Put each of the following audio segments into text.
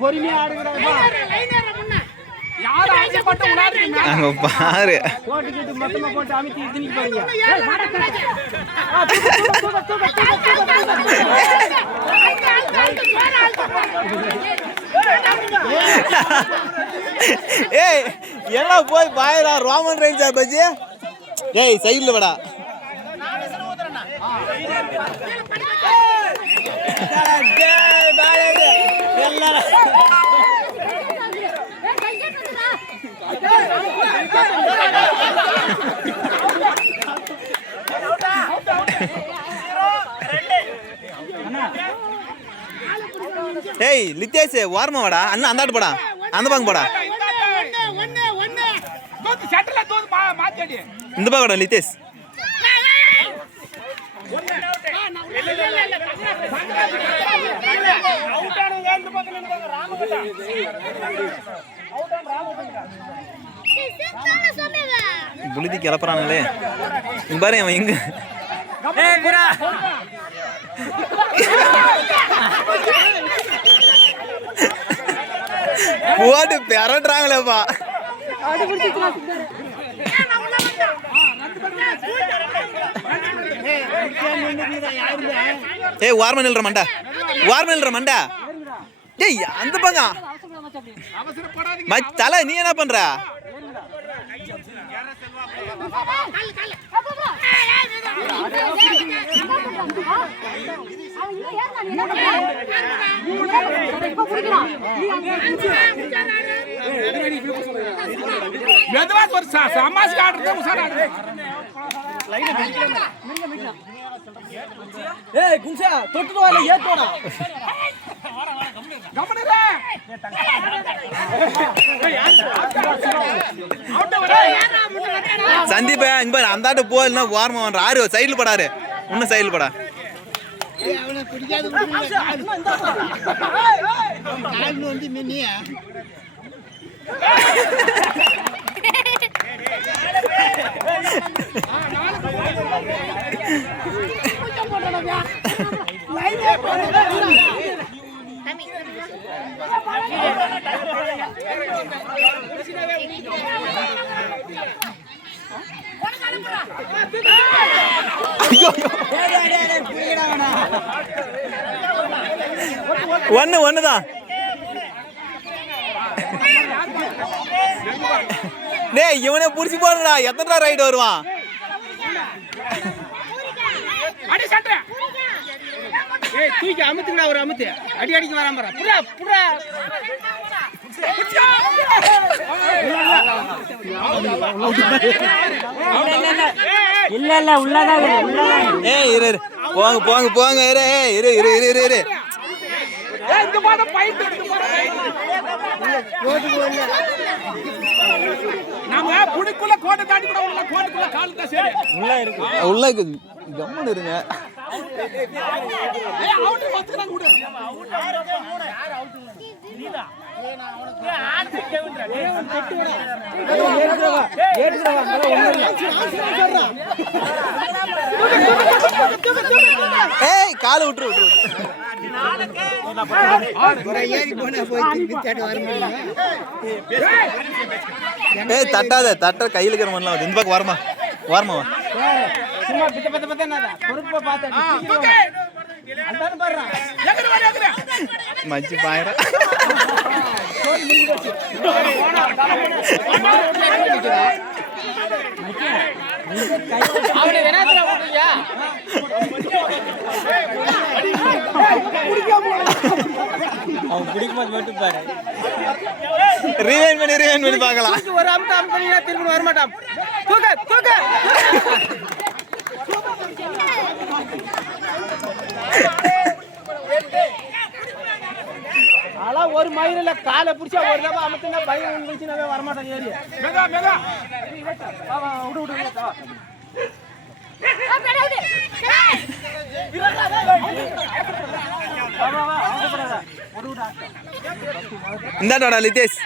பொறுமையா ஆடுகிறாங்க அங்க பாரு போட்டுக்கிட்டு மொத்தமா போட்டு அமைச்சு திணிக்க போறீங்க. ஏய் என்ன போய் பாயரா ரோமன் ரைன்ஸா பஜ்ஜி. ஏய் சைடுல வாடா. ஏய் லித்தேஷ் வாரமா வாடா. அண்ணா அந்தாட்டு போடா, அந்த பக்கம் போடா, இந்த பக்கம் லித்தேஷ். புழுதி கிளப்புறாங்களே பாரு அவன் எங்க போட்டு பெறட்றாங்களேப்பா. ஏய் வார்மன் இல்லற மண்டா, வார்மன் இல்லற மண்டா. ஏய் அந்த பங்க மச் தல நீ என்ன பண்ற? ஏய் கும்சா தொட்டு வால ஏத்தோடா கமனரே சந்தீப் இங்க பாரு அந்தாட்ட போல்னா வார்மா வர ஆறு சைடுல படாரு, இன்னும் சைடுல படா. அவன பிடிக்காது கால் வந்து மின்னியா ஒண்ணுதான். டேய் இவனே புடிச்சு போடுறா. எத்தனை ரைடு வருவான்? ஏய் தூக்கி அமுத்துடா, ஒரு அமுத்து அடி அடிக்கு வராம பாரு. புடா புடா இல்ல இல்ல உள்ளதான் உள்ளதான். ஏய் இரு இரு போங்க போங்க போங்க இரு இரு இரு இரு இரு இரு. ஏய் இந்த பாட பைட் இந்த பாட கோடு கோல்ல நாம புடிக்குள்ள கோட்டை தாண்டி கூட உள்ள கோட்டுக்குள்ள கால் தான் சரி உள்ள இருக்கு. உள்ள இருக்குது கம்மன் இருங்க. ஏய் அவுட் வந்துறாங்க விடு. அவுட் யார் அவுட் நீடா. ஏய் நான் அவனுக்கு ஆடு கேவுன்றா. டேய் தொட்டு விடு. ஏறுறவா ஏறுறவா அங்க ஒண்ணு இல்ல. ஏய் காலை விட்டுரு விட்டுரு. ஏறி போனா போய் திருப்பி தேடி வரணும். ஏய் தட்டாத தட்ட கையில இருக்கிற மண்ணலாம் இந்த பக்கம் வரமா வரமா சும்மா பிட்ட பத்த பத்த என்னடா பொறுப்பா பாத்து அந்தான பாறா எங்கற வர எங்கற மச்சி பாயற அவனே வேணாதடா ஓடுறியா அவன் பிடிக்கும்போது மட்டும் பாரு. ரீவைண்ட் பண்ணி பார்க்கலாம். ஒரு அம்மா அம்மா திரும்ப வர மாட்டான். தூக்கு தூக்கு ஆளா ஒரு மயில காலை பிடிச்சா ஒரு தடவை அமத்துனா பயம் வந்துச்சுனாவே வர மாட்டான். ஏறி மெகா மெகா வா விடு விடு வா இந்தாடா லிதேஷ்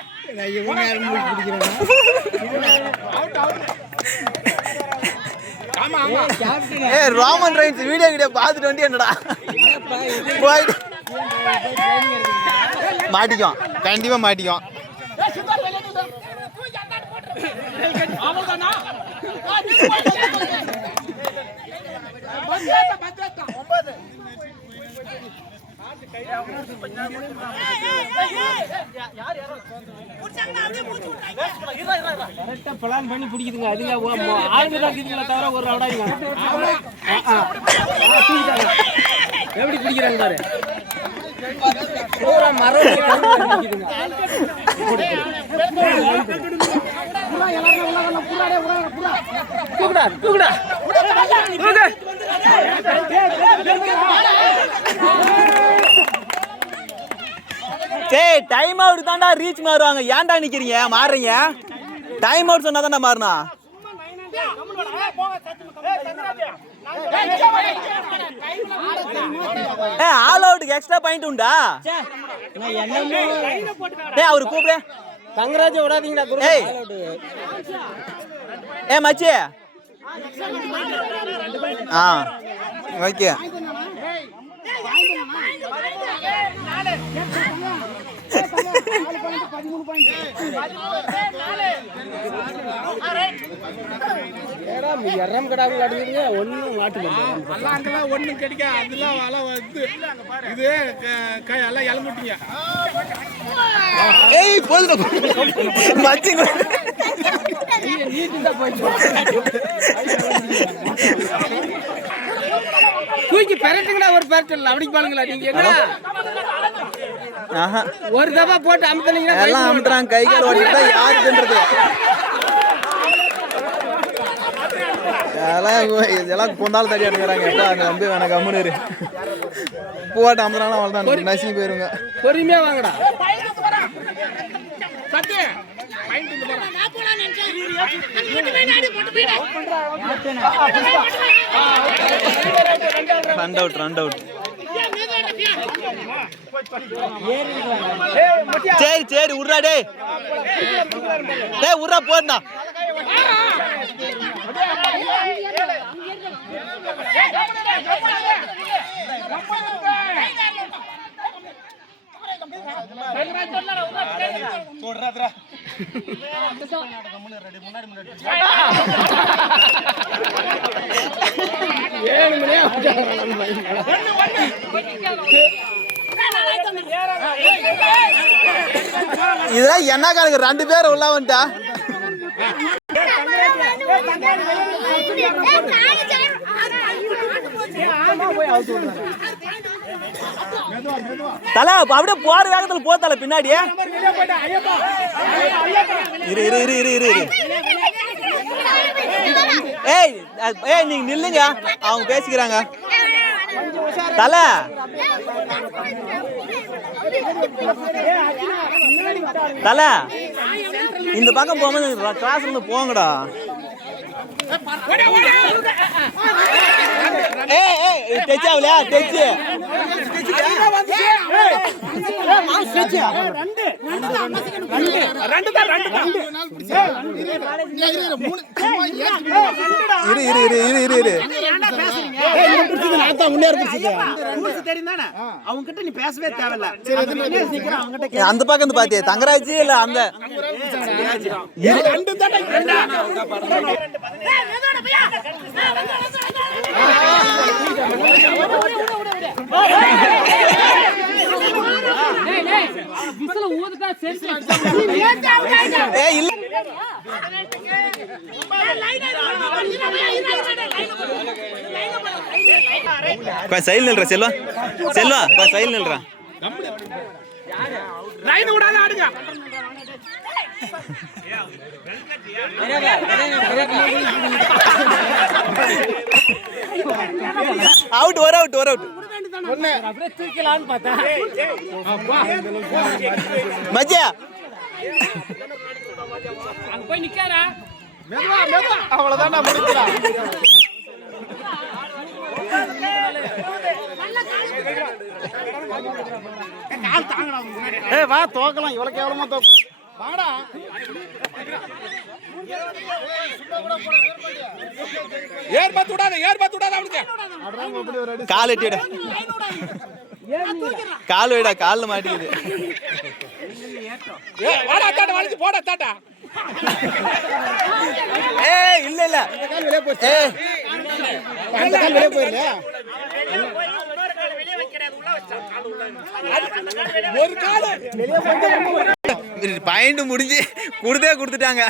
ஏய் ரோமன் ரைன்ஸ் வீடியோ பார்த்துட்டு வந்து என்னடா போயிட்டு மாட்டிக்கும், கண்டிப்பா மாட்டிக்கும். பிளான் பண்ணி பிடிக்குதுங்க. அதுங்க ஆளுங்க தான் இருக்குதுங்களே தவிர ஒரு ரவுடாங்க எப்படி பிடிக்கிறாங்க பாரு. மரம் டேய் டைம் அவுட் தான்டா ரீச் மாறுவாங்க. ஏன்டா நிக்கிறீங்க மாறுறீங்க? டைம் அவுட் சொன்னா தான்டா மாறணும். ஏய் ஆல் அவுட்க்கு எக்ஸ்ட்ரா பாயிண்ட் உண்டா? டேய் அவரு கூப்பிடு. தங்கராஜ விடாதீங்கடா குரு. ஏய் ஏய் மச்சி. ஓகே. எறம் கடாவில் அடிக்கிறீங்க ஒன்றும் மாட்டுங்க. அங்கெல்லாம் ஒன்றும் கிடைக்க அதெல்லாம் வலை வந்து இது எல்லாம் இளமுட்டிங்க. ஏய் போதுடா மச்சி தூக்கி பெரட்டுங்கடா ஒரு பெரட்டல அப்படி பாருங்களா நீங்க என்னடா ஒரு தபா போட்டு அமுத்துனீங்க எல்லாம் அமுத்துறாங்க கை கால் ஓடிட்டா யாருக்குன்றது இதெல்லாம் கொண்டாலும் தடி அடிக்கிறாங்க. அந்த நம்பி வேணாம் கம்முனு போட்டு அமுத்துறாங்க அவ்வளோதான் நசி போயிருங்க. பொறுமையா வாங்கடா. Run out. சரி உர்றா டேய் உர்றா போடா. இதெல்லாம் என்ன கணக்கு? 2 பேர் உள்ள வந்துட்டா தல அப்படியே போற வேகத்துல போத்தல பின்னாடி. ஏய் நீங்க நில்லுங்க, அவங்க பேசிக்கிறாங்க. தல தல இந்த பக்கம் போகும்போது கிளாஸ்ல இருந்து போங்கடா. டச் ஆகலையா? டச் அந்த பக்கம் பாத்தியா தங்கராஜ் இல்ல அந்த சைல் நில்ற செல்வா சைல் நில்ற. அவுட் ஒரு அவுட் மஜா அங்க போய் நிக்காரா அவ்வளவுதான் முடிக்கலாம். வா தோக்கலாம், இவ்வளவு கேவலமா தோக்க வாடா. ஏர் பார்த்து விடாத அவனுக்கு. கால் எட்டிட கால் வைடா, கால்ல மாட்டிக்குது. வாடா தாட்டா வளைச்சு போடா தாட்டா. ஏய் இல்ல இல்ல ஏய் அந்த கால் வெளிய போயிரல. ஒரு கால் பாயிண்ட் முடிஞ்சு கொடுத்துட்டாங்க.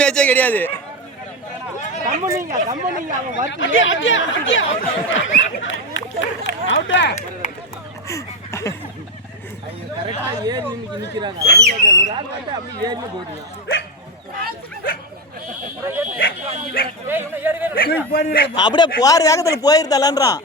மேட்சே கிடையாது. அப்படியே போற வேகத்துல போயிருந்தான்றான்.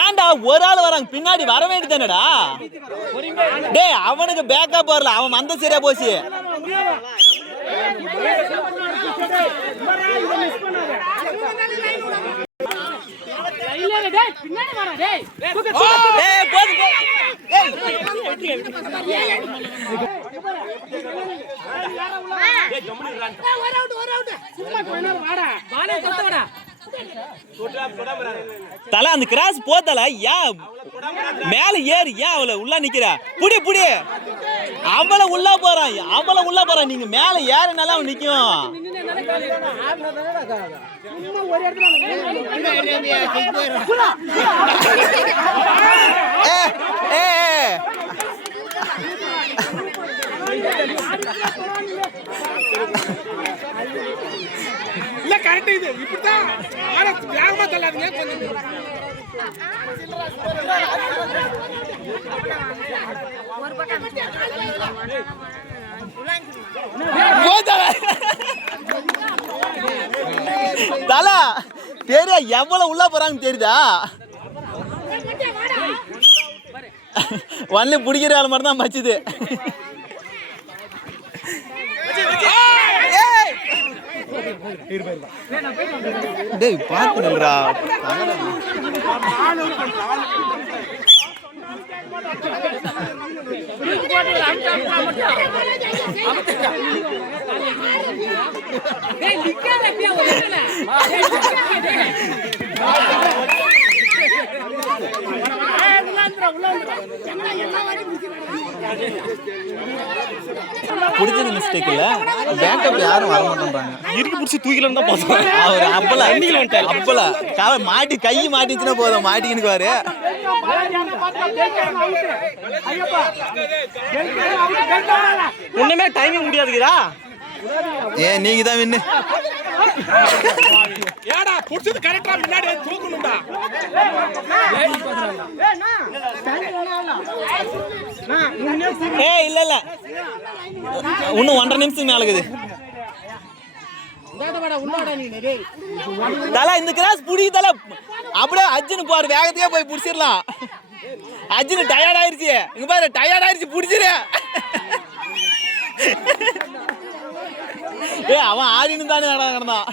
ஏன்டா ஒரு ஆள் வராங்க, பின்னாடி வர வேண்டியதானடா. டேய் அவனுக்கு பேக்கப் வரல, அவன் வந்த சரியா போச்சு. தல அந்த கிராஸ் போத்தல ஏன் மேல ஏறி ஏன் அவளை உள்ள நிக்கிற? புடி புடி அவளை உள்ள போறான். நீங்க மேல ஏறினால அவன் நிக்கும். இல்ல கரெக்ட் இது இப்படிதான். ஆனா வேகமா தள்ளாதீங்க கொஞ்சம். தல தெரியா எவ்வளவு உள்ள போறான்னு தெரியுதா? ஒன்லி பிடிக்கிற ஆள் மாதிரி தான் மச்சுது. டேய் பாத்துடா புடிச்சது மிஸ்டேக் இல்ல, பேக்கப் யாரும் வர மாட்டேன்றாங்க. இருக்கு புடிச்சு தூக்கிலாம் தான் பாத்தோம். அவர் அப்பல மாட்டி கை மாட்டிச்சுன்னா போதும், மாட்டிக்கின்னு வாரு. ஒண்ணுமே டைமிங் முடியாதுக்குதா. ஏன் நீங்க தான் வின்னு. ஏடா புடிச்சது கரெக்டா முன்னாடி தூக்கணும்டா. ஏய் இல்ல இன்னும் 1.5 நிமிஷம் மேல இருக்குது. தல இந்த கிராஸ் புடி தல, அப்படியே அர்ஜுன் பாரு வேகத்தையே போய் புடிச்சிடலாம். அர்ஜுன் டயர்ட் ஆயிருச்சு, இங்க பாரு டயர்ட் ஆயிருச்சு, புடிச்சிரு. அவன் ஆடினு தானே கிடந்தான்.